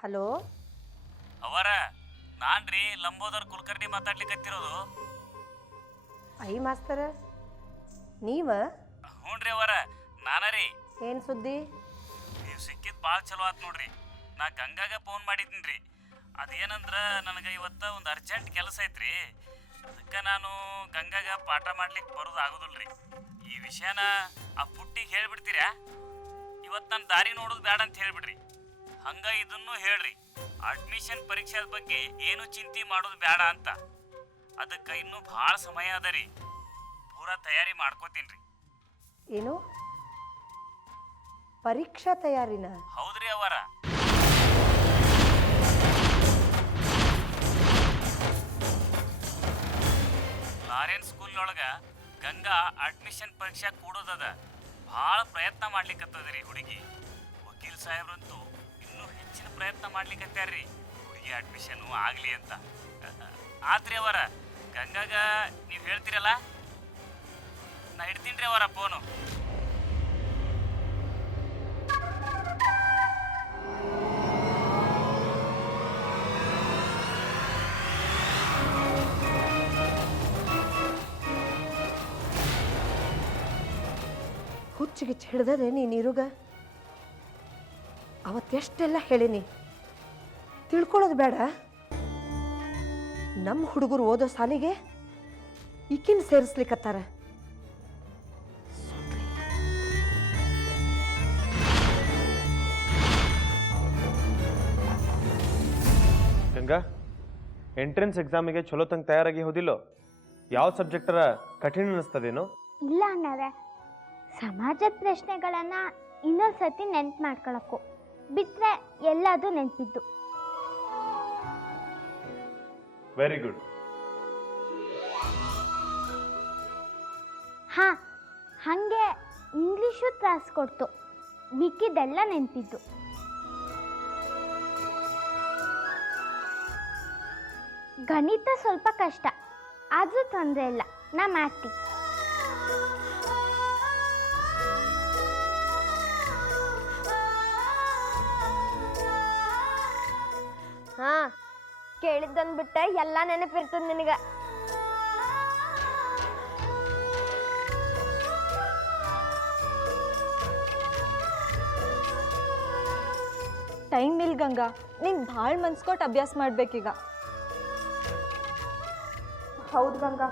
Hello. ಅವರ ನಾನ್ರಿ Lambodar Kulkarni ಮಾತಾಡ್ಲಿಕ್ಕತ್ತಿರೋದು. I ಮಾಸ್ತರ ನೀವ? ಹ್ಞೂನ್ರಿ ಅವರ ನಾನರಿ. ಏನು ಸುದ್ದಿ? ನೀವು ಸಿಕ್ಕಿದ್ ಭಾಳ ಚಲೋ ಆತ್ ನೋಡ್ರಿ. ನಾ ಗಂಗಾಗ ಫೋನ್ ಮಾಡಿದ್ದೀನ್ರಿ. ಅದೇನಂದ್ರೆ ನನಗೆ ಇವತ್ತು ಒಂದು ಅರ್ಜೆಂಟ್ ಕೆಲಸ ಐತ್ರಿ. ಅದಕ್ಕೆ ನಾನು ಗಂಗಾಗ ಪಾಠ ಮಾಡ್ಲಿಕ್ಕೆ ಬರೋದು ಆಗೋದಿಲ್ರಿ. ಈ ವಿಷಯನ ಆ ಪುಟ್ಟಿಗೆ ಹೇಳ್ಬಿಡ್ತೀರಾ? ಇವತ್ತು ನಾನು ದಾರಿ ನೋಡೋದು ಬೇಡ ಅಂತ ಹೇಳ್ಬಿಡ್ರಿ. ಹಂಗ ಇದನ್ನು ಹೇಳ್ರಿ, ಅಡ್ಮಿಷನ್ ಪರೀಕ್ಷೆ ಬಗ್ಗೆ ಏನು ಚಿಂತೆ ಮಾಡೋದು ಬೇಡ ಅಂತ. ಅದಕ್ಕೆ ಇನ್ನೂ ಭಾಳ ಸಮಯ ಅದ ರೀ. ಪೂರಾ ತಯಾರಿ ಮಾಡ್ಕೋತೀನಿ. ಏನು ಪರೀಕ್ಷಾ ತಯಾರಿನ? ಹೌದ್ರಿ ಅವರ. ಲಾರೆನ್ಸ್ ಸ್ಕೂಲ್ ಒಳಗ ಗಂಗಾ ಅಡ್ಮಿಷನ್ ಪರೀಕ್ಷೆ ಕೂಡೋದದ. ಭಾಳ ಪ್ರಯತ್ನ ಮಾಡ್ಲಿಕ್ಕತ್ತದ್ರಿ ಹುಡುಗಿ. ವಕೀಲ್ ಸಾಹೇಬ್ರಂತೂ ಇನ್ನೂ ಹೆಚ್ಚಿನ ಪ್ರಯತ್ನ ಮಾಡ್ಲಿಕ್ಕತ್ತಾರ್ರಿ ಹುಡುಗಿ ಅಡ್ಮಿಷನ್ ಆಗ್ಲಿ ಅಂತ. ಆತ್ರಿ ಅವರ, ಗಂಗಾಗ ನೀವು ಹೇಳ್ತೀರಲ್ಲ, ನಾ ಇಡ್ತೀನಿ ಅವರ ಫೋನು. ಹುಚ್ಚಿಗೆ ಹಿಡ್ದದೆ ನೀನಿರುಗ. ಅವತ್ತೆಷ್ಟೆಲ್ಲ ಹೇಳಿನಿ, ತಿಳ್ಕೊಳ್ಳೋದು ಬೇಡ. ನಮ್ಮ ಹುಡುಗರು ಓದೋ ಸಾಲಿಗೆ ಈಕಿನ ಸೇರಿಸ್ಲಿಕ್ಕತ್ತಾರ. ಗಂಗಾ, ಎಂಟ್ರೆನ್ಸ್ ಎಕ್ಸಾಮಿಗೆ ಚಲೋ ತಂಗ ತಯಾರಾಗಿ ಹೋದಿಲ್ಲೋ? ಯಾವ ಸಬ್ಜೆಕ್ಟರ ಕಠಿಣ ಅನ್ನಿಸ್ತದೇನೋ? ಇಲ್ಲ ಅಣ್ಣಾರೆ, ಸಮಾಜದ ಪ್ರಶ್ನೆಗಳನ್ನು ಇನ್ನೊಂದು ಸತಿ ನೆನ್ಪು ಮಾಡ್ಕೊಳಕ್ಕು ಬಿಟ್ಟರೆ ಎಲ್ಲದೂ ನೆನಪಿದ್ದು. Very good. ಹಾಂ, ಹಾಗೆ ಇಂಗ್ಲೀಷು ತ್ರಾಸ್ ಕೊಡ್ತು, ಮಿಕ್ಕಿದ್ದೆಲ್ಲ ನೆನಪಿದ್ದು. ಗಣಿತ ಸ್ವಲ್ಪ ಕಷ್ಟ, ಆದರೂ ತೊಂದರೆ ಇಲ್ಲ, ನಾ ಮಾಡ್ತೀನಿ. ಹಾಂ, ಕೇಳಿದ್ದಂದ್ಬಿಟ್ಟೆ ಎಲ್ಲ ನೆನಪಿರ್ತದೆ ನಿನಗೆ. ಟೈಮ್ ಇಲ್ಲ ಗಂಗಾ, ನೀನು ಭಾಳ ಮನ್ಸ್ಕೊಟ್ಟು ಅಭ್ಯಾಸ ಮಾಡ್ಬೇಕೀಗ. ಹೌದು ಗಂಗಾ,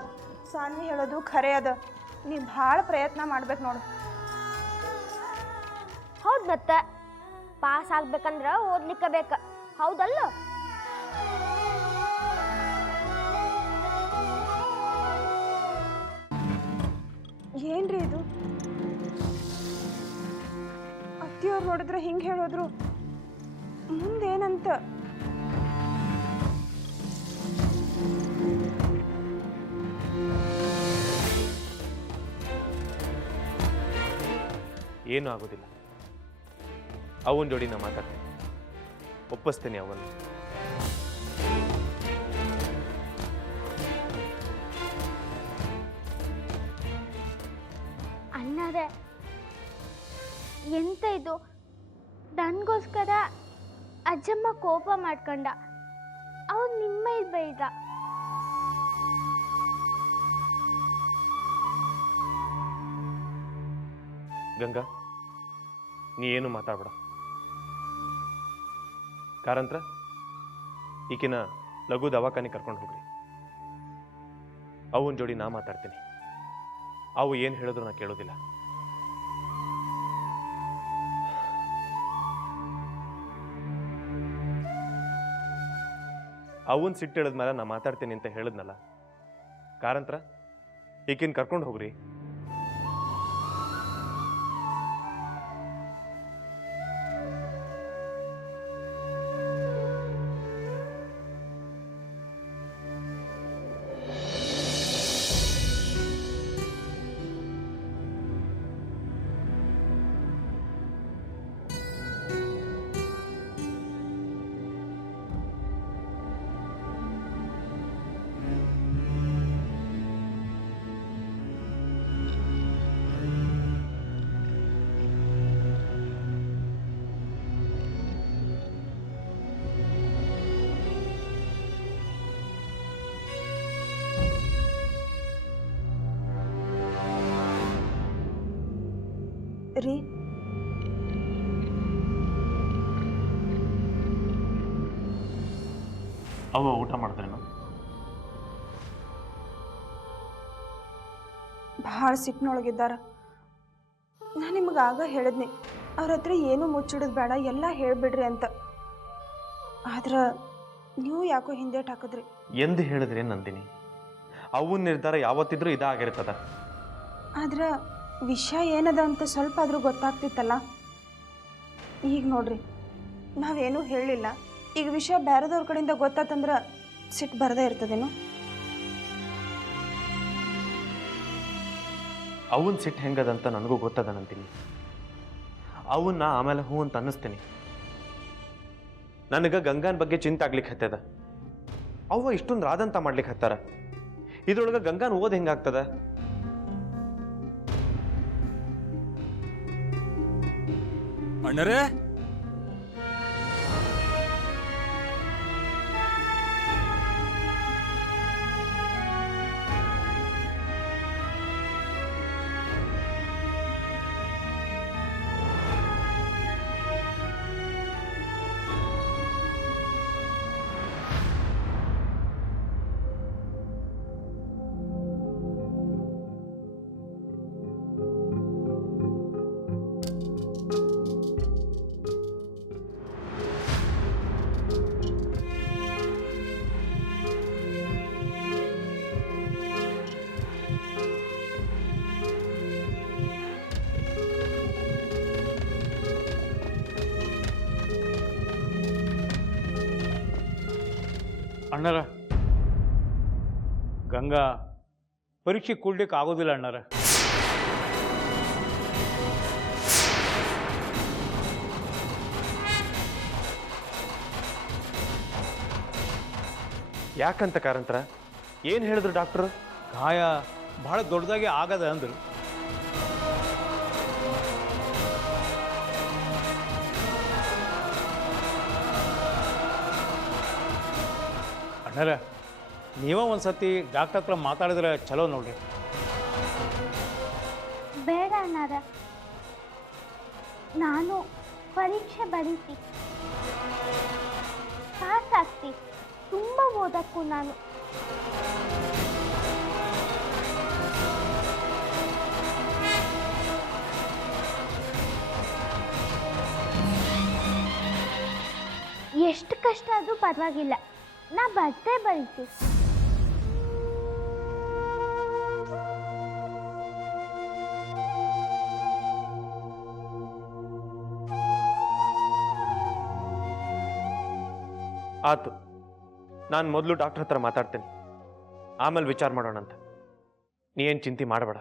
ಸಾನ್ವಿ ಹೇಳೋದು ಖರೆ ಅದ. ನೀ ಭಾಳ ಪ್ರಯತ್ನ ಮಾಡ್ಬೇಕು ನೋಡು. ಹೌದು, ಮತ್ತೆ ಪಾಸ್ ಆಗ್ಬೇಕಂದ್ರೆ ಓದ್ಲಿಕ್ಕೆ ಬೇಕ, ಹೌದಲ್ಲ? ಏನ್ರಿ ಇದು? ಅತ್ತಿಯವ್ರು ನೋಡಿದ್ರೆ ಹಿಂಗೆ ಹೇಳೋದ್ರು, ಮುಂದೇನಂತ? ಏನೂ ಆಗೋದಿಲ್ಲ. ಅವನ ಜೋಡಿ ನಾ ಮಾತಾಡ್ತೇನೆ, ಒಪ್ಪಿಸ್ತೇನೆ ಅವನು. ಅಣ್ಣಾರೆ, ಎಂತ ಇದು? ನನಗೋಸ್ಕರ ಅಜ್ಜಮ್ಮ ಕೋಪ ಮಾಡ್ಕೊಂಡ, ಅವನು ನಿಮ್ಮ ಇದು ಬೈದ. ಗಂಗಾ, ನೀ ಏನು ಮಾತಾಡ್ಬೇಡ. ಕಾರಂತ್ರ, ಈಕಿನ ಲಘು ದವಾಖಾನೆ ಕರ್ಕೊಂಡು ಹೋಗ್ರಿ. ಅವನ ಜೋಡಿ ನಾ ಮಾತಾಡ್ತೀನಿ. ಅವು ಏನು ಹೇಳಿದ್ರು ನಾ ಕೇಳೋದಿಲ್ಲ. ಅವನ್ ಸಿಟ್ಟು ಹೇಳಿದ್ಮೇಲೆ ನಾ ಮಾತಾಡ್ತೀನಿ ಅಂತ ಹೇಳಿದ್ನಲ್ಲ. ಕಾರಂತ್ರ, ಈಕಿನ ಕರ್ಕೊಂಡು ಹೋಗ್ರಿ. ರೀ ಅವ ಊಟ ಮಾಡಿದ್ರೇನು? ಭಾಳ ಸಿಟ್ಟಿನೊಳಗಿದ್ದಾರ. ನಾನು ನಿಮ್ಗೆ ಆಗ ಹೇಳಿದ್ನಿ ಅವ್ರ ಹತ್ರ ಏನೂ ಮುಚ್ಚಿಡೋದು ಬೇಡ, ಎಲ್ಲ ಹೇಳಿಬಿಡ್ರಿ ಅಂತ. ಆದ್ರೆ ನೀವು ಯಾಕೋ ಹಿಂದೇಟ್ ಹಾಕಿದ್ರಿ. ಎಂದು ಹೇಳಿದ್ರಿ ನಂದಿನಿ? ಅವನ ನಿರ್ಧಾರ ಯಾವತ್ತಿದ್ರೂ ಇದಾಗಿರ್ತದ. ಆದ್ರೆ ವಿಷಯ ಏನದ ಅಂತ ಸ್ವಲ್ಪ ಆದರೂ ಗೊತ್ತಾಗ್ತಿತ್ತಲ್ಲ. ಈಗ ನೋಡ್ರಿ, ನಾವೇನೂ ಹೇಳಿಲ್ಲ. ಈಗ ವಿಷಯ ಬೇರೆದವ್ರ ಕಡೆಯಿಂದ ಗೊತ್ತಾತಂದ್ರೆ ಸಿಟ್ಟು ಬರದೇ ಇರ್ತದೇನು? ಅವನ್ ಸಿಟ್ಟು ಹೆಂಗದಂತ ನನಗೂ ಗೊತ್ತದ ನಂದಿನಿ. ಅವನ್ನ ಆಮೇಲೆ ಹೂ ಅಂತ ಅನ್ನಿಸ್ತೀನಿ. ನನಗೆ ಗಂಗಾನ ಬಗ್ಗೆ ಚಿಂತೆ ಆಗ್ಲಿಕ್ಕೆ ಹತ್ತದ. ಅವ್ವ ಇಷ್ಟೊಂದು ರಾದಂತ ಮಾಡ್ಲಿಕ್ಕೆ ಹತ್ತಾರ. ಇದ್ರೊಳಗೆ ಗಂಗಾನ ಓದ್ ಹೆಂಗಾಗ್ತದ? ಅಣ್ಣರೇ, ಅಣ್ಣರ, ಗಂಗಾ ಪರೀಕ್ಷೆ ಕೊಡ್ಲಿಕ್ಕೆ ಆಗೋದಿಲ್ಲ ಅಣ್ಣರ. ಯಾಕಂತ ಕಾರಂತರ? ಏನು ಹೇಳಿದ್ರು ಡಾಕ್ಟ್ರು? ಗಾಯ ಬಹಳ ದೊಡ್ಡದಾಗಿ ಆಗದ ಅಂದರು. ಅಣ್ಣರ, ನೀವೇ ಒಂದ್ಸತಿ ಡಾಕ್ಟರ್ ಹತ್ರ ಮಾತಾಡಿದ್ರೆ ಚಲೋ ನೋಡ್ರಿ. ಬೇಡ ಅಣ್ಣಾರ, ನಾನು ಪರೀಕ್ಷೆ ಬರೀತಿ, ಪಾಸ್ ಆಗ್ತಿ. ತುಂಬ ಓದಕ್ಕೂ ನಾನು. ಎಷ್ಟು ಕಷ್ಟ ಆದರೂ ಪರವಾಗಿಲ್ಲ, ನಾ ಬರ್ತೆ ಬರೀತಿ. ಆತು, ನಾನು ಮೊದಲು ಡಾಕ್ಟರ್ ಹತ್ರ ಮಾತಾಡ್ತೇನೆ, ಆಮೇಲೆ ವಿಚಾರ ಮಾಡೋಣಂತ. ನೀ ಏನು ಚಿಂತೆ ಮಾಡಬೇಡ.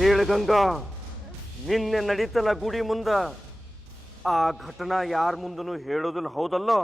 ಹೇಳು ಗಂಗಾ, ನಿನ್ನೆ ನಡೀತಲ್ಲ ಗುಡಿ ಮುಂದ, ಆ ಘಟನಾ ಯಾರ ಮುಂದೂ ಹೇಳೋದನ್ನ ಹೌದಲ್ಲೋ?